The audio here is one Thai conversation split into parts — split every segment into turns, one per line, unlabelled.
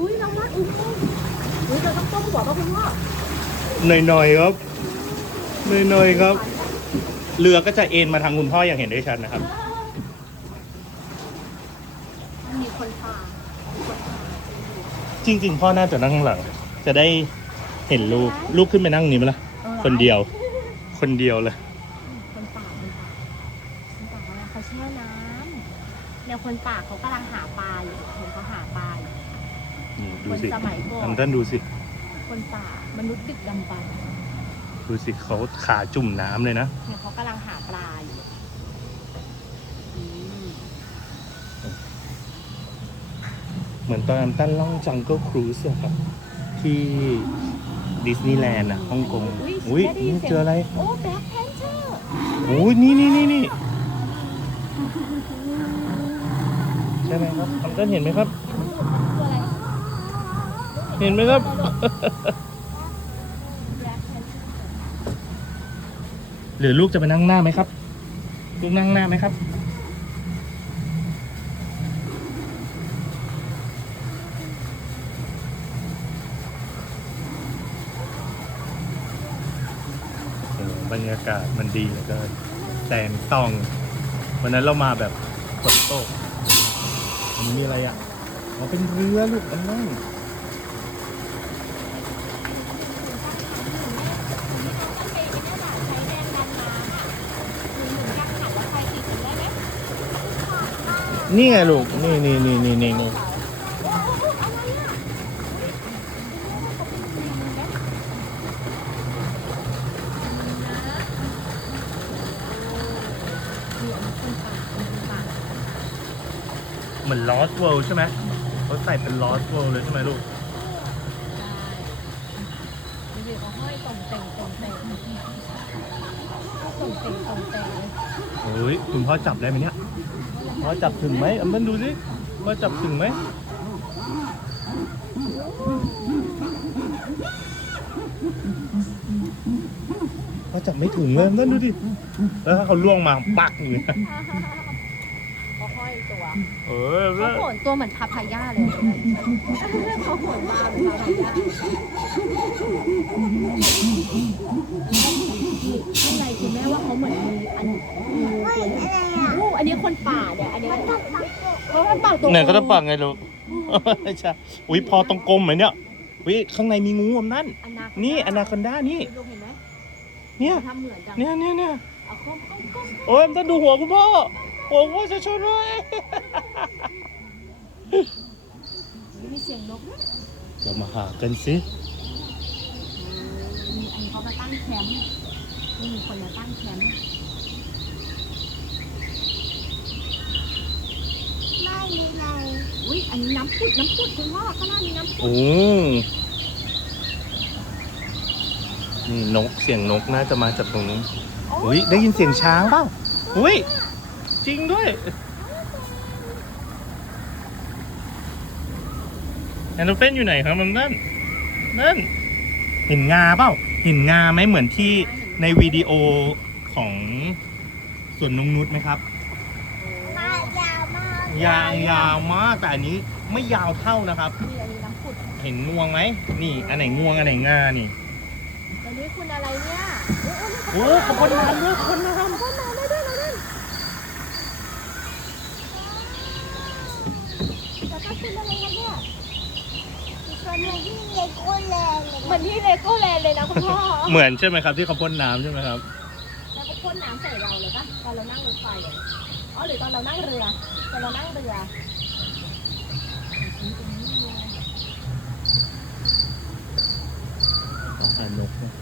อุ้ยน้องมากอุ้ยอุ้ยเราต้องต้มหัวป่ะคุณพ่อ
หน่อยๆครับหน่อยๆครับ เรือก็จะเอ็นมาทางคุณพ่ออย่างเห็นได้ชัดนะครับ
มีคนพา
จริง ๆ พ่อน่าจะนั่งข้างหลัง จะได้เห็นลูกลูกขึ้นไปนั่งนี้ไหมล่ะ คนเดียว คนเดียวเลย
คนป่าคนป่าคนป่าอะไรเขาแช่น้ำเนี่ยคนป่าเขากำลังหาปลาอยู่เห็นเขาหาปลาอยู่
นี่ดู
คน
สิ
สมัยก่อน
ทำท่านดูสิ
คนป่ามนุษย์ดึกดำบรรพ์
ดูสิเขาขาจุ่มน้ำเลยนะ
เนี่ยเขากำลังหาปลาอยู่อืม
เหมือนตอนตั้นล่องจังเกิลครูซอะครับ ที่ดิสนีย์แลนด์อะฮ่องกงอุ้ย
ได้ยิ
นี่
นสียง
เจออะไร
โอ้แบล็คแพนเทอร์
อุ้ยนี่นี่นี่นี่ใช่ไหมครับทำท่านเห็นไหมครับ
ตัวอะไร
เห็นไหมครับ หรือลูกจะไปนั่งหน้าไหมครับ ลูกนั่งหน้าไหมครับเออบรรยากาศมันดีเหลือเกินแสงส่องวันนั้นเรามาแบบฝนตกอันมีอะไรอะอ๋อเป็นเรือลูกอันนั้น นี่ไงลูก นี่นี่นี่นี่นี่นี่เหมือน Lost World ใช่ไหมเขาใส่เป็น Lost World เลยใช่ไหมลูก
เดี๋ยวเขาห้อยตรงเต่งตรงเต่งตรงเต่งตรงเต่ง
โอ้ยคุณพ่อจับได้ไหมเนี่ย พ่อจับถึงไหมอัมเบิ้ลดูสิพ่อจับถึงไหมพ่อจับไม่ถึงเลยอัมเบิ้ลดูดิแล้วถ้าเขาล่วงมาปักอย่างเงี้ย
เขาห้อยตัว
เออ
เขาโหนตัวเหมือนพาพายาเลยเขาโหนมาเป็นพาพายาข้างในคุณแม่ว่าเขาเหมือนมีอันงูตัวหนึงโอ้อันนี้คนป่าเนี่ยอันนี้เขาทำปากตัว
ไหนเขาจะปักไงลูกใช่อุ้ยพอตรงกลมไหมเนี่ยอุ้ยข้างในมีงูอันนั้น
อนาคต
นี่อนาคอนด้านี่
ดูเห็นไหม
เนี่ย
เขาทำเหมือนจัง
เนี่ยเนี่ยเนี่ย
เอาก้มก้มก้ม
โอ้ยมันต้องดูหัวคุณพ่อหัวคุณพ่อจะชนด้วย
มีเสียงนกด้วย
เรามาหากันสิ
มีอันนี้เขามาตั้งแคมป์นี่มีคนมาตั้งแคมป์
ม่มีอะไร
อุ้ยอันนี้น้ำพุดน้ำพุดคุณพ่อข้างหน้ามีน้ำพุด
โอ้นี่นกเสียงนกน่าจะมาจากตรงนี้อุ้ยได้ยินเสียงช้างเปล่าอุ้ยจริงด้วยแอนโดเฟนอยู่ไหนครับมันนั่นนั่นเห็นงาเปล่าเห็นงาไหมเหมือนที่ในวิดีโอของสวนนงนุชไหมครับ
มายาวมาก
ยางยาวมากแต่อันนี้ไม่ยาวเท่านะครับ
นี่อันนี้น้ำพุด
เห็นงวงไหมนี่ อันไหนงวงอันไหนงานี่
อันนี้คุณอะไรเนี่ย
โอ้ขบวนน้ำด้วยขบวนน้
ขบวนน้ำได้ด้วยเหรอนั่น
แล้วก็คืออะไรกันเนี่ยมีคนมาวิ่งเลยโคตรแรงเลย
เหมือนที่เลโก้แลนด์เลยนะคุณพ่อำ
เหมือนใช่ไหมครับ ที่เขาพ่นน้ำใช่ไหมครับ
แล้วก็พ่นน้ำใส่เราเลยปะตอนเรานั่งรถไฟเลยอ๋อหรือตอนเรานั่งเรือ ตอนเรานั่งเรือ
ต้องหานกเนี่ย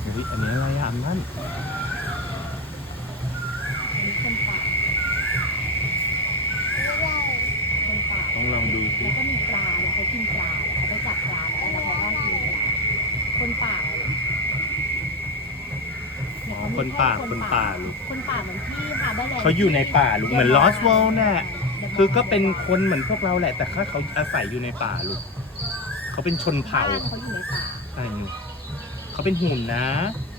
เฮ้ยอันนี้อะไรอะอันนั้น
อันนี้คนป่า
อะไร
คนป่า
ต้องลองดูสิ
แล้วก็มีปลาเนี่ยเขากินปลาเนี่ยเขาไปจับปลามาแล้วแล้วเขาก็กินปลาคนป่าเลย
อ๋อ คนป่าคนป่าลูก
คนป่าเหมือนที่ฮาร์เบอร์แลนด์
เขาอยู่ในป่าลูกเหมือนลอสวอลน่ะคือก็เป็นคนเหมือนพวกเราแหละ แต่เขาเขาอาศัยอยู่ในป่าลูกเขาเป็นชนเผ่า
บ้านเขาอยู่ในป่า
ใช่ลูกเขาเป็นหุ่นนะ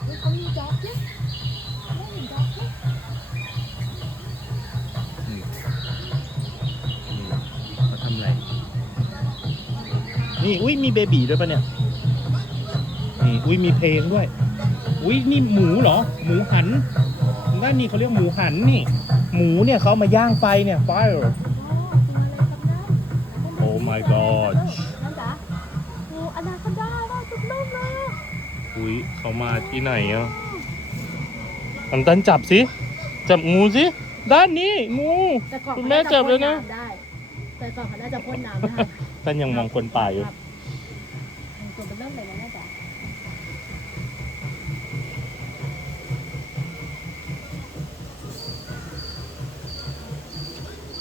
เฮ้ยเขามีด็อกเนี่ยเขามีด็อกเนี่ย
อืมอืมเขาทำอะไรนี่อุ้ยมีเบบีด้วยปะเนี่ยนี่อุ้ยมีเพลงด้วย อุ้ยนี่หมูเหรอ หมูหันด้านนี้เขาเรียกหมูหันนี่ หมูเนี่ยเขาเอามาย่างไฟเนี่ย fire โอ้ my god
นั่นจ้ะโอ้อนาคอนดาได้ทุกลูกเลยอะ
อุ้ยเขามาที่ไหนอะอันตันจับสิ จับงูสิ ด้านนี้งู
แต่ก่อน
คุณแม่จับเลยนะ
ขาาจพ่ำได้แต่ก่อนเขาน่าจะพ่นน้ำได้
ตันยังมองคนป่าอยู่
ครับตัวเป็นเริ่มเลยนะน่าจะ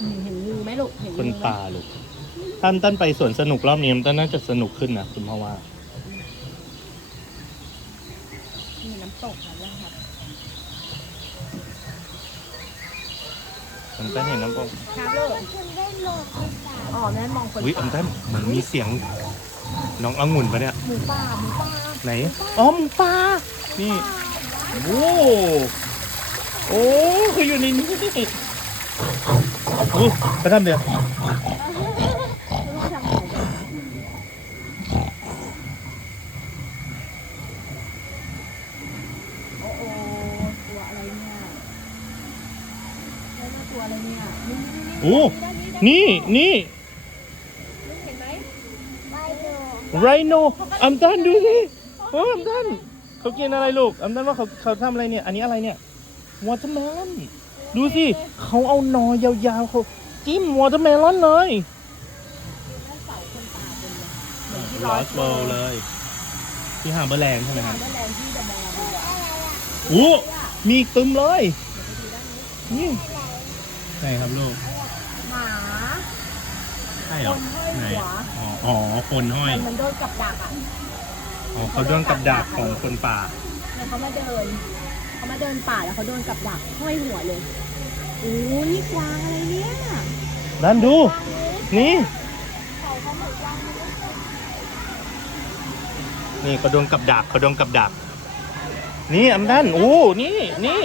อืมเห็นงูไหมลูกเห็น
คน
งูไหม
ป่าลูกท่านตันไปสวนสนุกรอบนี้มันน่าจะสนุกขึ้นนะคุณพ่อว่า
มีน้ำตกนะยังครับ
อันตันเห็นน้ำปอง
ครับลูก
คุณได้โลกคุณตา
อ๋อแม่มองคน
อุ้ยอัน
ป่า
ตันเหมือนมีเสียง น้ององุ่นปะเนี่ย
หมูป่าหมูป่า
ไหน อ๋อหมูป่า นี่ โอ้โอ้คืออยู่ในนี้ อู้ไปทำเดี๋ยว
ไม่รู้ทำอะไรกันโอ้โหตัวอะไรเนี่ยแล้วมาตัวอะไรเนี่ยนี่นี่นี่
โอ้นี่นี่
เห็นไหม
ไปดู
ไรโนอัมตันดูสิโอ้อัมตันเขากินอะไรลูกอัมตันว่าเขาเขาทำอะไรเนี่ย อันนี้อะไรเนี่ยวอเตอร์เมลอน ดูสิเขาเอาหนอยาวๆเขาจิ้มวอเตอร์เมลอนเลย
นั่นเสาคนตาเป็นเลยเหมือนที่
ลอสโบเลย ที่หาเบอร์แรงใช่ไหมครับ
แม่แรงที่เดอะแมนเลยอะ
โอ้มีอีกตึมเลย
เดี๋ยวไปดูด้านนี้
นี่ไหนครับลูก
หมา
ใช่เหรอ
คนห้อย
ไหน
หัว
อ๋ออ๋อคนห้อย
มันมันโดนกับดักอะ
อ๋อเขาโดนกับดักของคนป่า
แล้วเขามาเดินเขามาเดินป่าแล้วเขาโดนกับดักห้อยหัวเลย โอ้นี่กวางอะไรเนี่ย
นั่นดู
กวางนี้
นี่
เขาเขาเหมือนกวางนี้
นี่เขาโดนกับดักเขาโดนกับดักนี่อำท่านโอ้ นี่นี่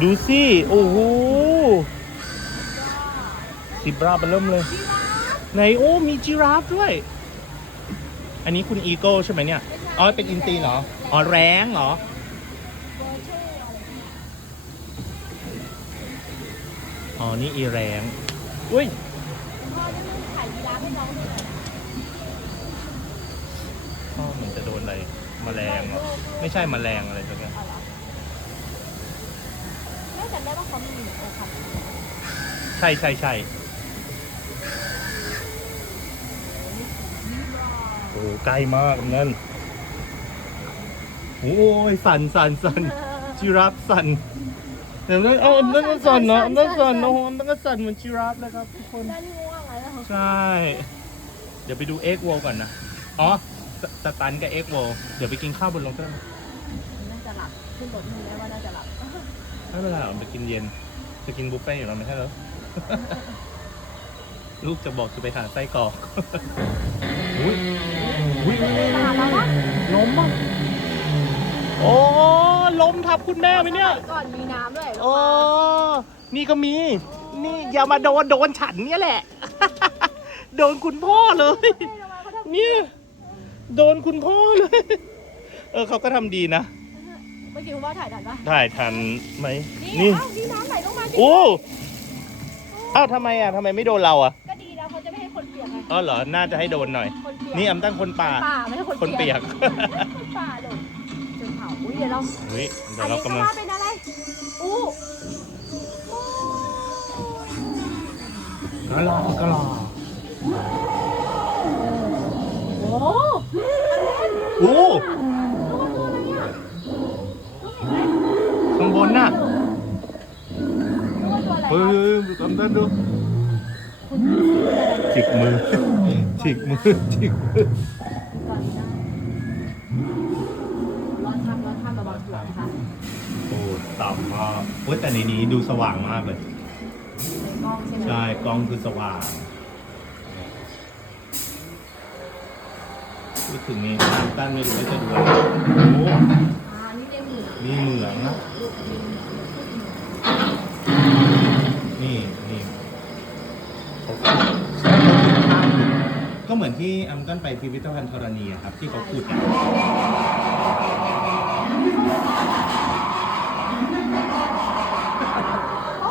ดูสิโอ้โหซิบราเป็นเริ่มเลย ไหนโอ้มีจิราฟด้วย อันนี้คุณอีโก้ใช่ไหมเนี่ย อ๋อ เป็นอินตีเหรอ อ๋อ แรงเหรอ อ๋อ นี่อีแรงอุ้ย
พ่อจะต้องถ่ายยีราฟให้น้องดูหน่อย
พ่อเหมือนจะโดนอะไรมแมลงเหรอ ไม่ใช่มแมลงอะไรตัวเนี้ย
เอาเหรอแม่จำได้ว่าเขามีโอคัม
ใช่ใช่ใช่ โอ้ใกล้มากนั่นโอ้ยสั่นสั่นสั่นจิราฟสั่นเดี๋ยวนั้นเอาอันนั้นก็สั่นเนาะอันนั้นสั่นเนาะอันนั้นก็สั่นเหมือนจิราฟเลยครับทุกคน
นั่นง่วงอะไรแล้ว
ใช่ เดี๋ยวไปดูเอ็กโวก่อนนะ อ๋อสสตันกับเอ็กโวเดี๋ยวไปกินข้าวบนรถก็ได้
น่าจะหลับขึ้นรถมึงได้ว่าน่าจะหลับ
ไม่เป็นไรหรอกไปกินเย็น จะกินบุฟเฟ่ต์อยู่แล้วไม่ใช่เหรอ ลูกจะบอกจะไปหาไส้กรอก อุ้ยอุ้ยอุ้ยอุ้ย
มาแล้วนะ
ล้มอะโอ้ล้มทับคุณแม่ไหมเนี่ย
สมัก่อนมีน้ำด้วย
โอ้นี่ก็มี นี่อย่ามาโดนโดนฉันเนี่ยแหละ โดนคุณพ่อเลย เนี่ย โดนคุณพ่อเลย เออเขาก็ทำดีนะ
เมื่อกี้คุณพ่อถ่ายทันปะ
ถ่ายทันไหม
นี่
นี่
เอ้านี่น้ำไหลลงมาจริง
โอ้อ้าวทำไมอะทำไมไม่โดนเราอะ
ก็ คนเปียกไง
อ๋อเหรอ น่าจะให้โดนหน่อย
คนเปียก
นี่อำตั้งคนป่า
ป่าไม่ใช่คน
คนเปียก
คนป่าลงจนเผาอุ้ยเดี๋ยวเรา
เฮ้ยเดี๋
อั
ยวนเรา
นี้
กำ
เขา
ลัง
ว่าเป็นอะไร อู้
กระลอกระลอ
โอ้
โอ้
ตัวอะไรเนี่ย
ข้างบนน่ะ
ตัวอะไร
เฮ้ยทำได้ดู จิกมือ จิกมือ จิกมือ
ก่อนได้ร้อนทำร้อนทำระวังหัวนะคะ
โอ้ต่ำมากเว้ยแต่ในนี้ดูสว่างมากเลย
ในกล้องใช่ไหม
ใช่กล้องคือสว่างพูดถึงนี่ตั้นไม่รู้ว่าจะดูอะไรโอ้
อ่านี่ได้หมือ
มีเหมืองนะ
ลูกมี
นี่นี่ เหมือนที่อัมตันไปพิพิธภัณฑ์ธรณีอะครับ ที่เขาขุดอะ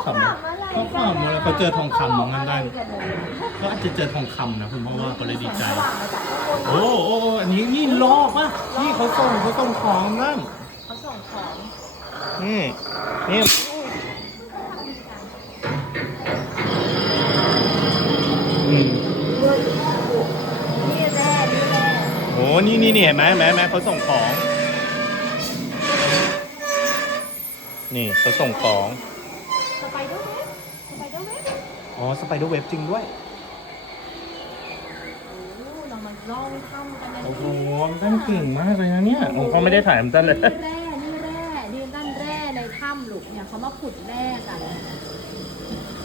เขา
ขำ
ถา
นะ
มอะไร
เขาขำแล้วเขาเจอทองคำมองกันได้เขาอาจจะเจอทองคำนะคุณพ่อว่าเขาเลยดีใจ
สว่างมาจากข้างบน
โอ้โอ้โอ้อันนี้นี่รอบป่ะนี่เขาส่งเขาส่งของนั่น
เขาส่งของ
นี่นี่อืม
นี่แร่นี่แร่
โอ้ นี่นี่นี่เห็นไหมเห็นไหมเห็นไหมเขาส่งของ นี่เขาส่งของ
สไปเดอร์เว็บสไปเดอร์เว็บ
อ๋อ สไปเดอร์เว็บจริงด้วย
โอ้เรามาล่องถ้ำกันนะ
โอ้โห
เนี่ย
ตั้นเก่งมากเลยนะเนี่ยผมเขาไม่ได้ถ่ายอัมตันเลย
นี่แร่นี่แร่นี่ด้านแร่ในถ้ำลูกเนี่ยเขามาขุดแร่กัน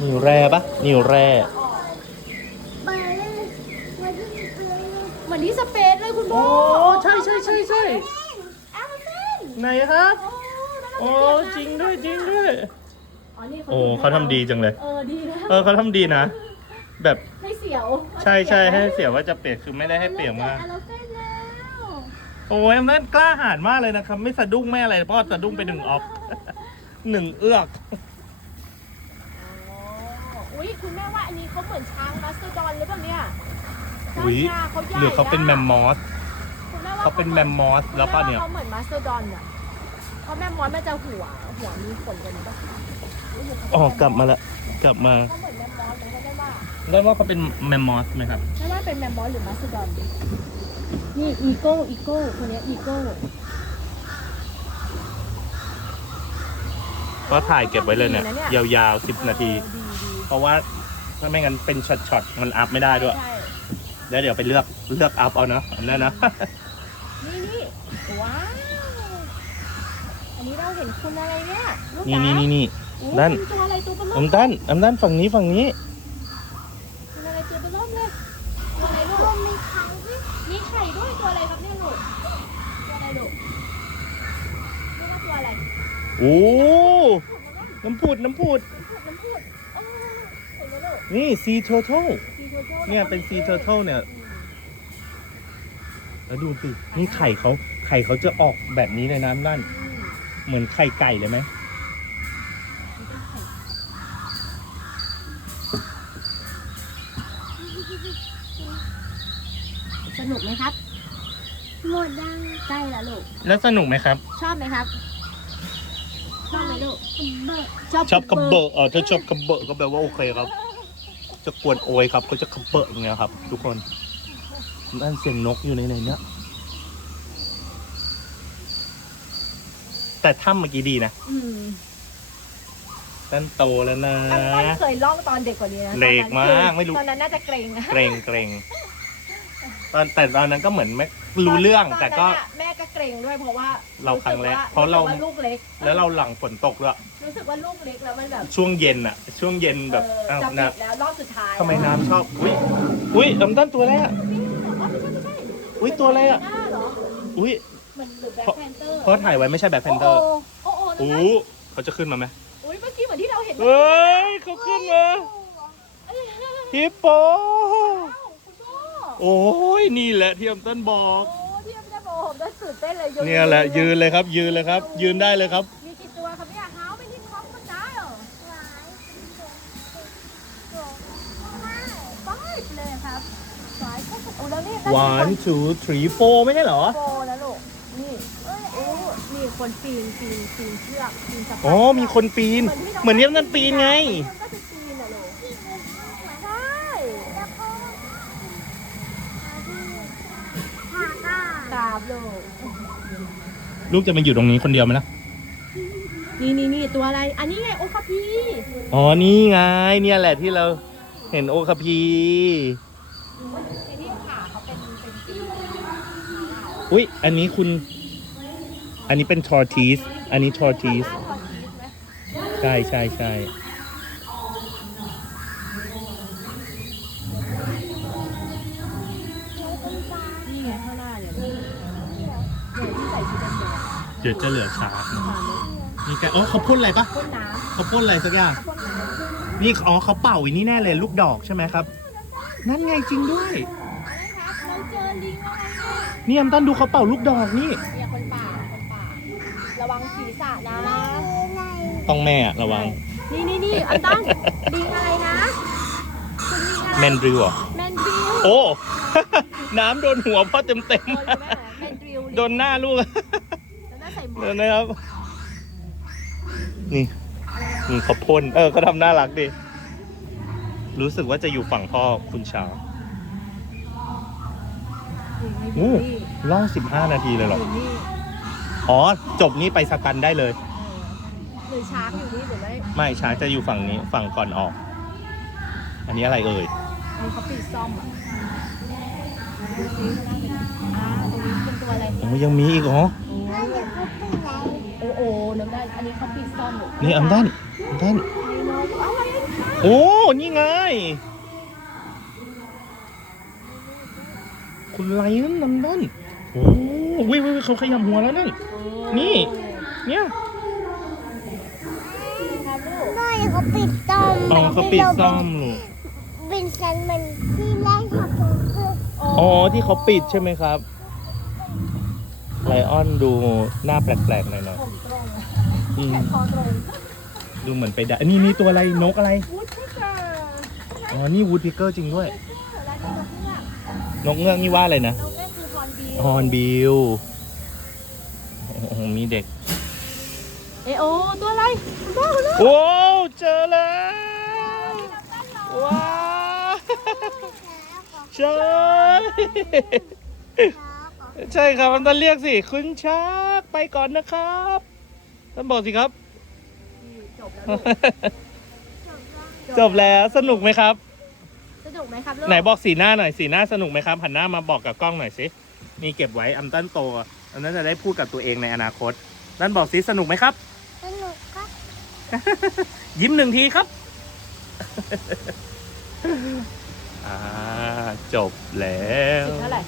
นิวแร่ปะนิวแร่
ไปเลยวันที่มีเปลือย
เห มือนที่สเปซเลยคุณ
โอ้
พ่อ
ใช่ใช่ใช่ใช่
แอลเซน
ไหนครับ
โอ้
โอ้จริงด้วยจริงด้วย
อ๋อนี่
โอ้เขาทำดีจังเลย
เออดีนะ
เออเขาทำดีนะ แบบ
ไม่เสียว
ใช่ใช่ให้เสียว่าจะเปียกคือไม่ได้ให้เปียกมาก
แอลเฟนแล้ว
โอ้ยนั่นกล้าหาญมากเลยนะครับ ไม่สะดุ้งไม่อะไรเพราะสะดุ้งไปหนึ่งออฟหนึ่งเอือก
อ๋ออุ้ยคุณแม่ว่าอันนี้เขาเหมือนช้างมัสเตอร์ดอนหรือเปล่าเนี่ย
อุ๊ย
ใช่ค่ะใญ่
หรือเขาเป็นแมมมอส
คุณแม่ว่า
เขาเป็นแมมมอสแล้วก็เนี่ย
เขาเหมือนมัสเตอร์ดอนอะเพราะแมมมอสมันจะหัวหัวมีขนกันปะ
อ๋อกลับมาละกลับมา
เขาเหมือนแมมมอสเลยเขาได้ว่า
ได้ว่าเขาเป็นแมมมอสไหมครับ
ไม่ว่าเป็นแมมมอสหรือมัสเตอร์ดอนนี่อีโก้อีโก้คนเนี้ยอีโก้
ก็ถ่ายเก็บไว้เลยเนี่ยยาวๆสิบนาที
เออดีดี
เพราะว่าถ้าไม่งั้นเป็นช็อตๆมันอัพไม่ได้ด้วย
ใช่
แล้วเดี๋ยวไปเลือกเลือกอัพเอาเนาะอันนั้นนะ
นี่นี่ว้าวอันนี้เราเห็นคุณอะไรเนี่ยลูก
นี่
จ๋า
นี่นี่นี่
โอ้
นั่น
คุณตัวอะไรตัวเบล
อั
ม
มตันอัมตันฝั่งนี้ฝั่งนี้
คุณอะไรตัวเบลมเลยตัวอะไรลูก
มีไข่ด้วย
มีไข่ด้วยตัวอะไรครับเนี่ยลูกตัวอะไรลูกเรียกว่าตัวอะไร
โอ้น้ำพูดน้ำพูด
น้ำพูดน้ำพูด เออเห็นไหมลูก
นี่ซีเทอร์ท
ซีโทโต้
เนี่ยเป็น sea turtle เนี่ย แล้วดูสินี่ไข่เขาไข่เขาจะออกแบบนี้เลยนะอัมตัน
อืม
เหมือนไข่ไก่เลยไหม
สนุกไหมครับ
หมดดัง
ใกล้แล้วลูก
แล้วสนุกไหมครับ
ชอบไหมครับ ชอบไหมลูก
เบิก
ชอบกระเบอะเออถ้าชอบกระเบอะก็แปลว่าโอเคครับ จะกวนโอยครับ ก็จะกระเบอะอย่างเงี้ยครับ ทุกคนนั่นเสียงนกอยู่ในในเนี้ยแต่ถ้ำเมื่อกี้ดีนะ
อืม
นั่นโตแล้วนะ
อันนั้นเคยล่องตอนเด็กกว่านี้นะ
เด็กมาก
ตอนนั้นคือ
ไม่รู้
ตอนนั้นน่าจะเกรง
เกรงเกรงตอนแต่ตอนนั้นก็เหมือนไม่ รู้เรื่องแต่ก็
ตนนั้นน่ะแม่ก็เกรงด้วยเพราะว่า
เราครั้งแรก
สึว่
เพราะเรา
สึกว่ลูกเล็ก
แล้วเราหลังฝนตกด้วย
รู้สึกว่าลูกเล็กแล้วมันแบบ
ช่วงเย็นอะช่วงเย็นแบบ
เออ
อ้าว
จะปิ
นะ
ดแล้วรอบสุดท้าย
ทำไมน้ำชอบอุ้ยอุ้ยลำต้นตัวแรก
นี่อ๋อไม่ใช่ไม่ใช่
อุ๊ยตัวอะไรอะ
หน้าเหรอ
อุ้ย
เหมือนหรือแบ็คแพนเตอร์
เพราะถ่ายไว้ไม่ใช่แบบแพนเตอร์
โอ้โหโอ้
โอ้
โห
โหเขาจะขึ้นมาไหม
อุ้ยเมื่อกี้เหมือนที่เราเห็น
เฮ้ยเขาขึ้นมา
เอ้ย
ฮิปโป
คุณพ่อ
โอ้ยนี่แหละที่ลำต้นบอก
โอ้ที่ไม่ได้บอกผมได้ตื่นเต้นเลย
เนี่ยแหละยืนเลยครับ ยืนเลยครับ ยืนได้เลยครับ
มีกี่ตัวครับเนี่ยเฮาไม่ที่ท้องมันได้เหรอ
หลายสองห้า
ป้ายเลยครับสายก็โอ้แล้วนี่นั่น
one two three four ไม่ใช่เหรอ
โฟนะลูก นี่เอ้ยโอ้นี่คนปีนปีนปีนเชือกปีนสะพาน
อ๋อมีคนปีน เหมือนที่นั่นปีนไง
เหมือนที่นั่นก็จะปีนอะลูก
ที่มุมข้างหลัง
ใช่
แล้วก็หาก้าก
ราบลูก
ลูกจะมาอยู่ตรงนี้คนเดียวไหมล่ะ
นี่นี่นี่ตัวอะไร อันนี้ไงโอคาพี
อ๋อ นี่ไง เนี่ยแหละที่เราเห็นโอคาพี
ไอ้ที่ขาเขาเป็นเป็นสี
อุ้ยอันนี้คุณ อันนี้เป็นทอร์ทีส อันนี้ทอร์ทีส
หน้าคอนชีสไหม
ใช่ใช่ใช่
ดี๋
ยวจะเหลือขา
ๆผ่านเลย
นี่แกอ๋อเขาพ่นอะไรปะ
พ่นน้
เขาพ่นอะไรสักอย่างำ
พ่นน้ำ
นี่อ๋อเขาเป่าอีนี่แน่เลยลูกดอกใช่ไหมครับ นั่นไงจริงด้วย
อะไรคะอลิงอะไรเนี่ย
นี่อัมตันดูเขาเป่าลูกดอกนี่
เนี่ยคนป่าคนป่า ระวังศีรษะนะ
คืออะไร
ต้องแม่อะระวัง
นี่นี่นี่อันตันลิงอะไรนะคุณลิงอะไร
แมนดริวเหรอ
แมนดริว
โอ้ น้ำโดนหัวพ่อเต็มเต็ม
โดนไหมแมนดริว
ๆโดนหน้าลูก เดิ
ก
นนะครับ นี่นี่เขาพ่นเออเขาทำน่ารักดีรู้สึกว่าจะอยู่ฝั่งพ่อคุณเช้า
อยู่
อู้
นี่
ล่องสิบห้านาทีเลยเหรอ
อยู่นี่
อ๋อ จบนี้ไปสกันได้เลย
หรือช้างอยู่นี่หรือไม่
ไม่ช้างจะอยู่ฝั่งนี้ฝั่งก่อนออก อันนี้อะไรเอ่ย
อันนี้เขาปิดซ่อมอะดูสิอ่าตรงนี้เป็นตัวอะไร
โอ้ยังมีอีกเหรอ
โอ้โหน้ำได้อันนี้เขาปิดซ่อมอยู่
นี่อัมดันอัมดัน
ไดโนอะไรอะ
โอ้นี่ไง คุณไลน์นั่นอัมดันโอ้วิววิวเขาขยำหัวแล้วนั่น นี่ เนี่ย
ครับลูก
ไม่เขาปิดต้อม
อ๋อเขาปิดซ่อมลูก
เป็นสันมันที่แรกทำคือ
อ๋อที่เขาปิดใช่ไหมครับ ไลออนดูหน้าแปลกๆหน่อย
ผมตรง
ๆอืม
แขนคอตรง
ดูเหมือนไปได้นี่นี่ตัวอะไรนกอะไร
วูดพิกเกอร์
อ๋อ นี่วูดพิกเกอร์จริงด้วย
และนี่นกเงือก
นกเงือกนี่ว่าอะไรนะ
นกเงือกคือฮอนบี
ฮอนบิลโอ้โหมีเด็ก
เอโอตัวอะไรคุณพ่อคุณลูก
โอ้ เจอแล้ว ว้าวใช่ ใช่ครับท่านเรียกสิ คุณชักไปก่อนนะครับท่านบอกสิครับ
จบแล้วลูก
จบแล้วสนุกไหมครับ
สนุกไหมครับลูก
ไหนบอกสีหน้าหน่อยสีหน้าสนุกไหมครับหันหน้ามาบอกกับกล้องหน่อยสิมีเก็บไว้อัมตันโตอันนั้นจะได้พูดกับตัวเองในอนาคตนั่นบอกสิสนุกไหมครับ
สนุกครับ
ยิ้มหนึ่งทีครับอ่าจบแล้ว
สิบเท่าไหร่